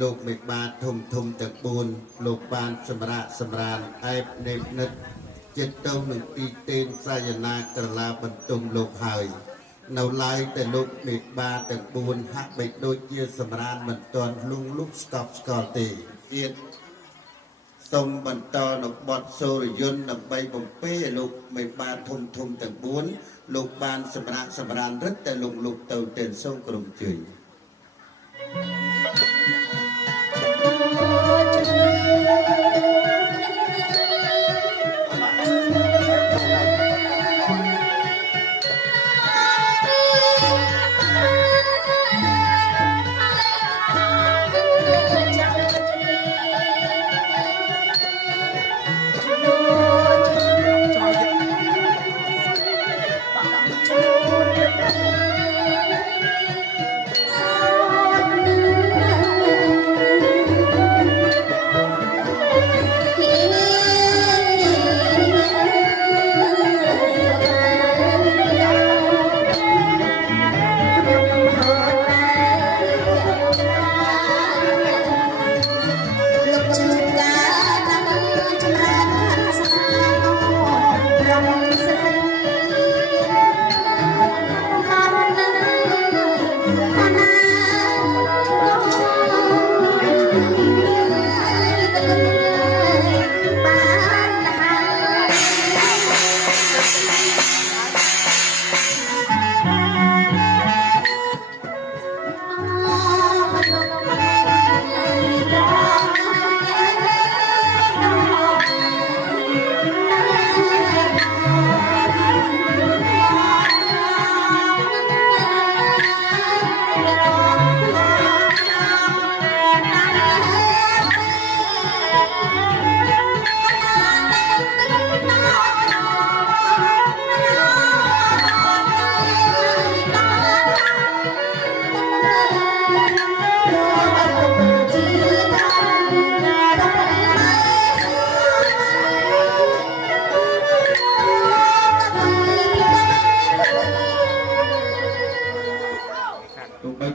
លោកមេបាធំទាំង4លោកបានសម្រាប់សម្រានអែបនៃនិតចិត្តទៅនឹងទីទេនសាយនាក្រឡាបន្ទុំលោកហើយនៅឡើយតែលោកមេបាទាំង4ហាក់បីដូចជាសម្រានមិនទាន់លងលុកស្កប់ស្កល់ទេទៀតសូមបន្តនៅបទសូរយន្តដើម្បីបំពេឲ្យលោកមេបាធំទាំង4លោកបានសម្រានរឹតតែលងលុកទៅទិនសូមក្រុមជើញ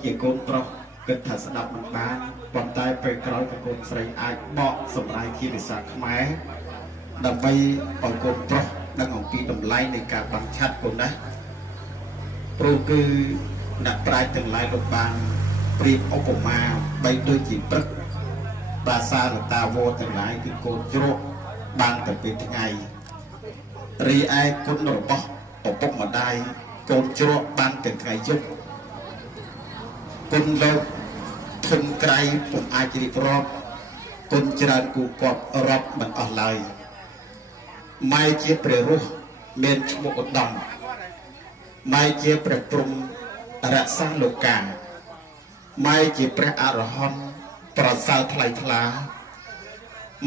ជាកូនប្រុសគិតថាស្ដាប់មិនបានប៉ុន្តែពេលក្រោយក៏កូនស្រីអាចបកសម្រាយជាភាសាខ្មែរដើម្បីឲ្យកូនប្រុសដឹងអំពីតម្លៃនៃការបាំងឆាត់កូនណាព្រោះគឺអ្នកប្រាជ្ញទាំងឡាយលោកបានប្រៀបឧបមាបីដូចជាព្រឹកប្រាសាទរតាវរទាំងឡាយគឺកូនជ្រក់បានតែពេលថ្ងៃរីឯគុណរបស់ឪពុកម្ដាយកូនជ្រក់បានតែថ្ងៃយប់គុណលោកធនក្រៃពុំអាចរៀបរាប់គុណច្រើនគូគាត់រាប់មិនអស់ឡើយម៉ែជាព្រះរស់មានឈ្មោះឧត្តមម៉ែជាព្រះព្រំរក្សាលោកាម៉ែជាព្រះអរហន្តប្រសើរថ្លៃថ្លា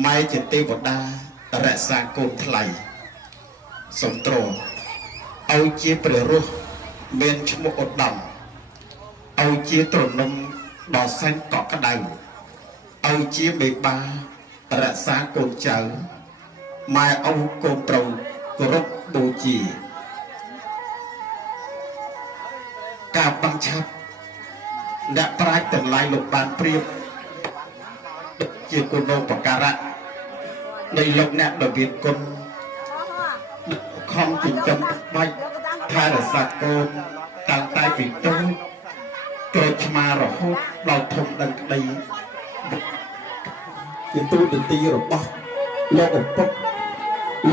ម៉ែជាទេវតារក្សាកូនថ្លៃសំទ្រឲ្យជាព្រះរស់មានឈ្មោះឧត្តមឲ្យជាត្រនំដល់សែនកក់ក្ដៅឲ្យជាមេបារក្សាកូនចៅម៉ែអ៊ំកូនប្រុសគោរពបូជាការបាំងឆាប់អ្នកប្រាជ្ញទាំងឡាយលោកបានប្រៀបជាគុណូបការៈនៃលោកអ្នកដ៏មានគុណខំចិញ្ចឹមបាច់ថែរក្សាកូនតាំងតែពីតូចចូលឆ្មារហូតដល់ធំដឹងក្តីជាទូទទីរបស់លោកឪពុក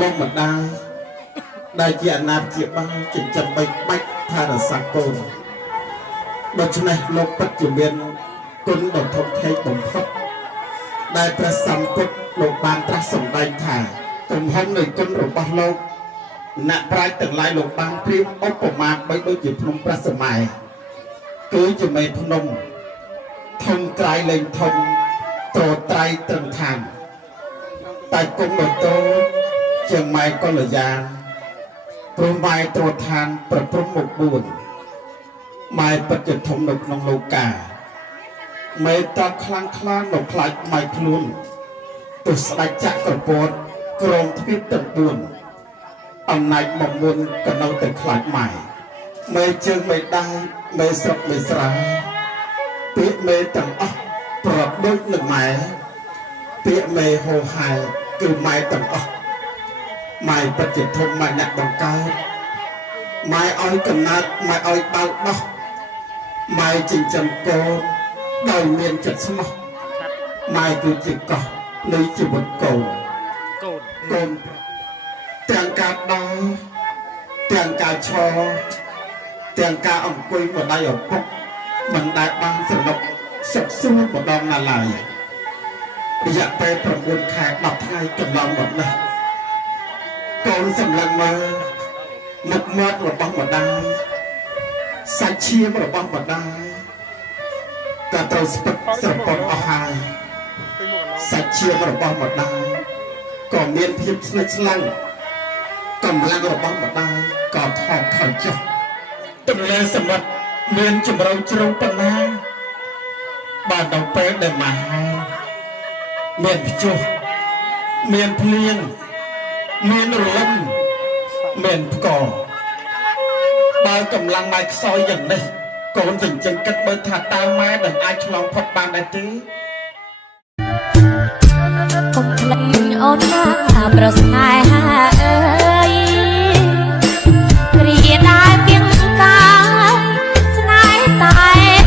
លោកម្ដាយដែលជាអាណាព្យាបាលចិញ្ចឹមបាច់ថែរក្សាកូនដូច្នេះលោកពិតជាមានគុណដ៏ធំធេងបំផុតដែលព្រះសម្ពុទ្ធលោកបានត្រាស់សម្ដែងថាទំហំនៃគុណរបស់លោកអ្នកប្រាជ្ញទាំងឡាយលោកបានប្រៀបឧបមាបីដូចជាភ្នំព្រះសម័យគឺជាមេភ្នំធំក្រៃលែងធំត្រត្រៃត្រឹមឋានតែគុំបតោជាម៉ែកលយាព្រមម៉ែត្រឋានប្រព្រំមុខ4ម៉ែពិតជាធំនៅក្នុងលោកាមេតបខ្លាំងខ្លានៅខ្លាចម៉ែខ្លួនទោះស្ដេចចក្រពតក្រមទ្វីបទាំង4អំណាចមកមុនក៏នៅតែខ្លាចម៉ែមេជើងមេដៃមេស្រុកមេស្រែពាក្យមេទាំងអស់ប្រដ ដូចនឹងម៉ែពាក្យមេហោហាយគឺម៉ែទាំងអស់ម៉ែពិតជាធំម៉ែអ្នកបង្កើតម៉ែឲ្យកំណើតម៉ែឲ្យបើកដោះម៉ែចិញ្ចឹមកូនដោយមានចិត្តស្មោះម៉ែគឺជាកោះនៃជីវិតកូនកូនទាំងការដើរទាំងការឈរទាំងការអង្គុយម្ដាយឪពុកមិនដែលបានសនុកសុខសួរម្ដងណាឡើយរយៈពេល9ខែ10ថ្ងៃកន្លងមកនេះកូនសម្លឹងមើលមុខមាត់របស់ម្ដាយសាច់ឈាមរបស់ម្ដាយក៏ត្រូវស្ពឹកស្រពន់អស់ហើយសាច់ឈាមរបស់ម្ដាយក៏មានភាពស្និទ្ធស្នាលកម្លាំងរបស់ម្ដាយក៏ថយថយចុះទន្លេសមុទ្រមានចម្រៅជ្រៅប៉ុណ្ណាបានដល់ពេលដែលមហាមានព្យុះមានភ្លៀងមានរលឹមមានផ្គរបើកម្លាំងម៉ែខ្សោយយ៉ាងនេះកូនចិញ្ចឹមគិតបើថាតើម៉ែនឹងអាចឆ្លងផុតបានដែរទេកុំខ្លាញ់អូនណាប្រស្នេហាអើយគ្រាដែលគៀងកាយស្នេហ៍តែ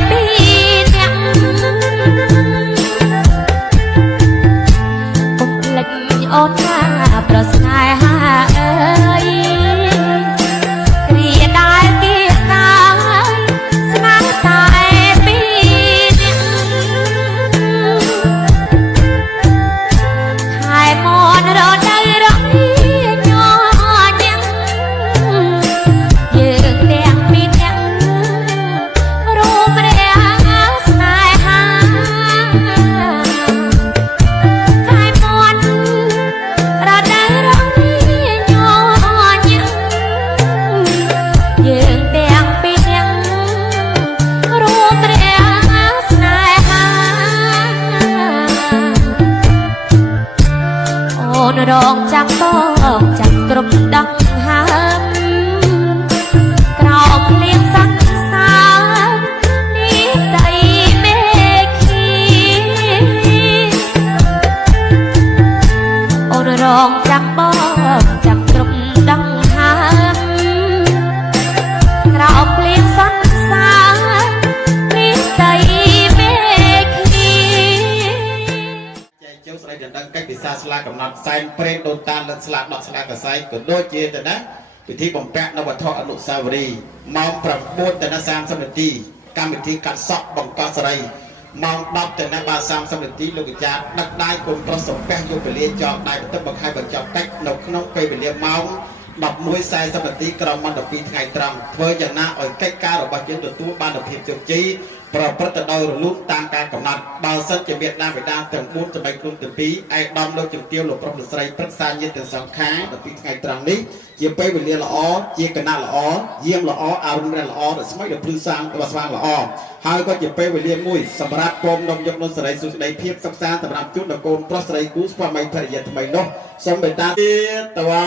ពីរនាក់កុំខ្លាញ់អូនណាប្រស្នេហាអើយគ្រាដែលគៀងកាយស្នេហ៍តែពីរនាក់មនរដូវរនេះញ័រញ៉ាំយើងទាំងពីរទាំងរួមរះស្នេហាហើយមនរដូវរនេះញ័រញ៉ាំយើងទាំងពីរទាំងរួមរះស្នេហាអូនរងចាំបងចាំគ្រប់ដងហើមក្រោមភ្លៀងសន្សានេះដីមេឃីអូនរងចាំបងចាំគ្រប់ដងហើមក្រោមភ្លៀងសន្សានេះដីមេឃីចែកជើងស្ដីដណ្ដឹងកិច្ចពិសាស្លាកំណត់សែនព្រេងដូនតានលឹកស្លាដកស្លាកសែងក៏ដូចជាទៅណាពិធីបំពាក់នៅវត្ថុអនុស្សាវរីយ៍ម៉ោង9ទៅណា30នាទីកម្មវិធីកាត់សក់បង្កសេរីម៉ោង10ទៅណាបាទ30នាទីលោកអាចារ្យដឹកដៃគុំប្រុសសំពះយកពលាចងដៃបន្ទប់បង្ហាញបញ្ចប់កិច្ចនៅក្នុងពេលវេលាម៉ោង11:40នាទីក្រោម12ថ្ងៃត្រង់ធ្វើយ៉ាងណាឲ្យកិច្ចការរបស់យើងទទួលបានភាពជោគជ័យប្រព្រឹត្តទៅដោយរលូនតាមការកំណត់បើសិនជាមេដាបេដាទាំង4ចំណែកខ្លួនទាំងពីរឯកឧត្តមលោកជំទាវលោកប្រុសលោកស្រីប្រឹក្សាញាតិទាំងសងខា12ថ្ងៃត្រង់នេះជាពេលវេលាល្អជាគណៈល្អយាមល្អអរុណរះល្អរស្មីដ៏ភ្លឺស្វាងល្អហើយក៏ជាពេលវេលាមួយសម្រាប់ពំនំយកនូវសេរីសុខស្ដីភាពសិក្សាសម្រាប់ជូនដល់កូនប្រុសស្រីគូស្វាមីភរិយាថ្មីនោះសូមមេត្តាតវ៉ា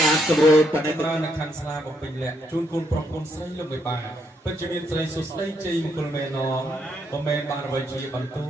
បាទគម្រោងបដិបត្តិនៅខណ្ឌស្លាបំពេញលក្ខជូនកូនប្រុសកូនស្រីលោកមេបាពិតជាមានស្រីសុខស្ដីជ័យមង្គលមេណងក៏មែនបានអ្វីជាបន្ទូ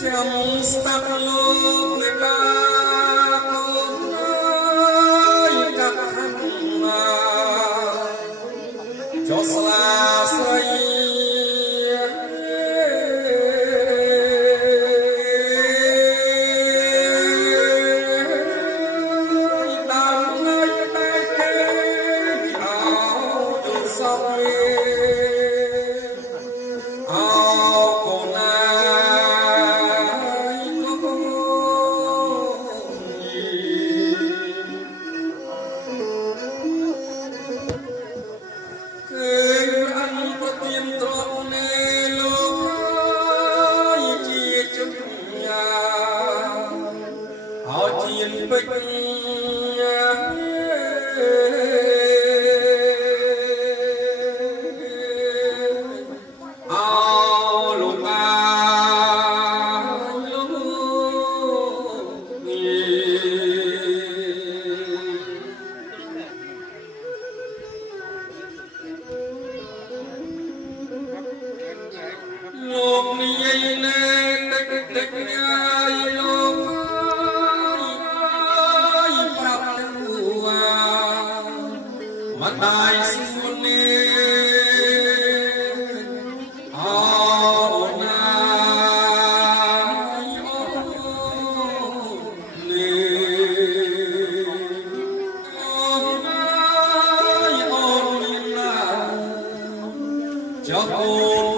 Chẳng sắc lúc nơi ca không ơi các hành cho xa xoay đang nơi tay kê áo từ sông áo cô Lục ni nê tích tích ai lục ai pháp tu mặt đại sư nê ao nai ôn miên na cho ôn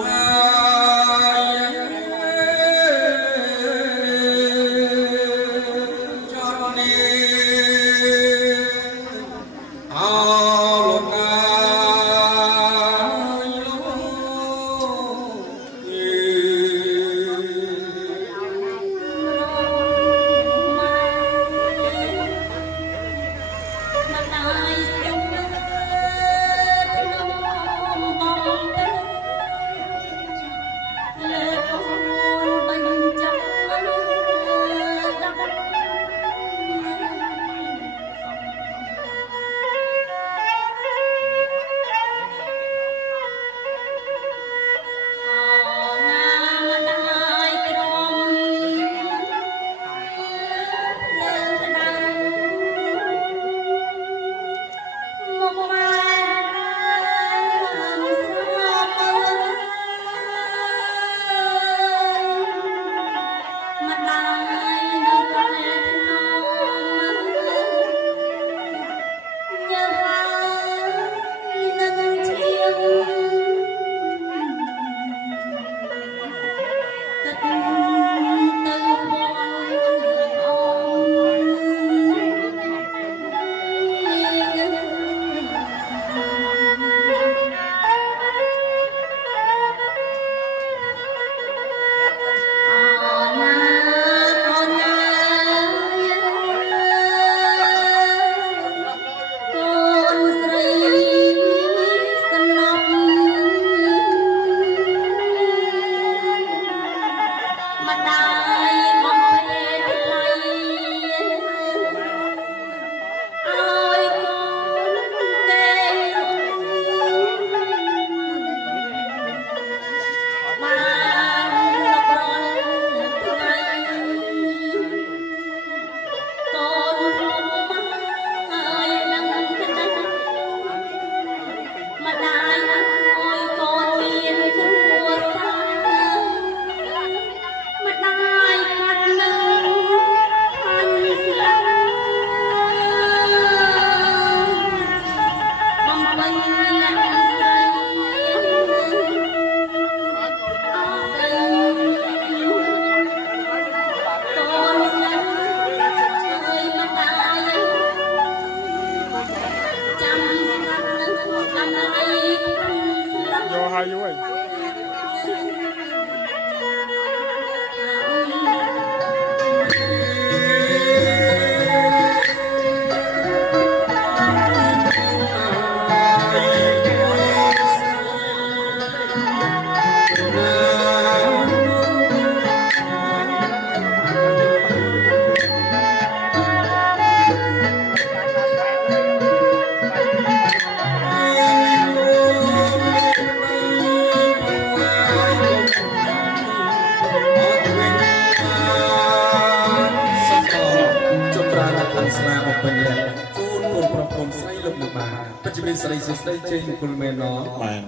សិស្ដីជ័យមង្គលមេណោ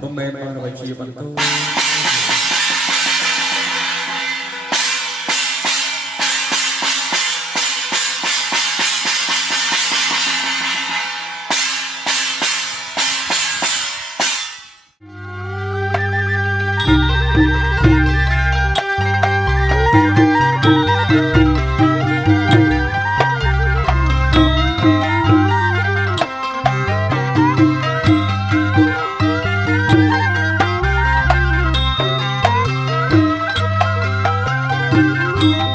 បំមេបានអ្វីជាបន្ត Thank you.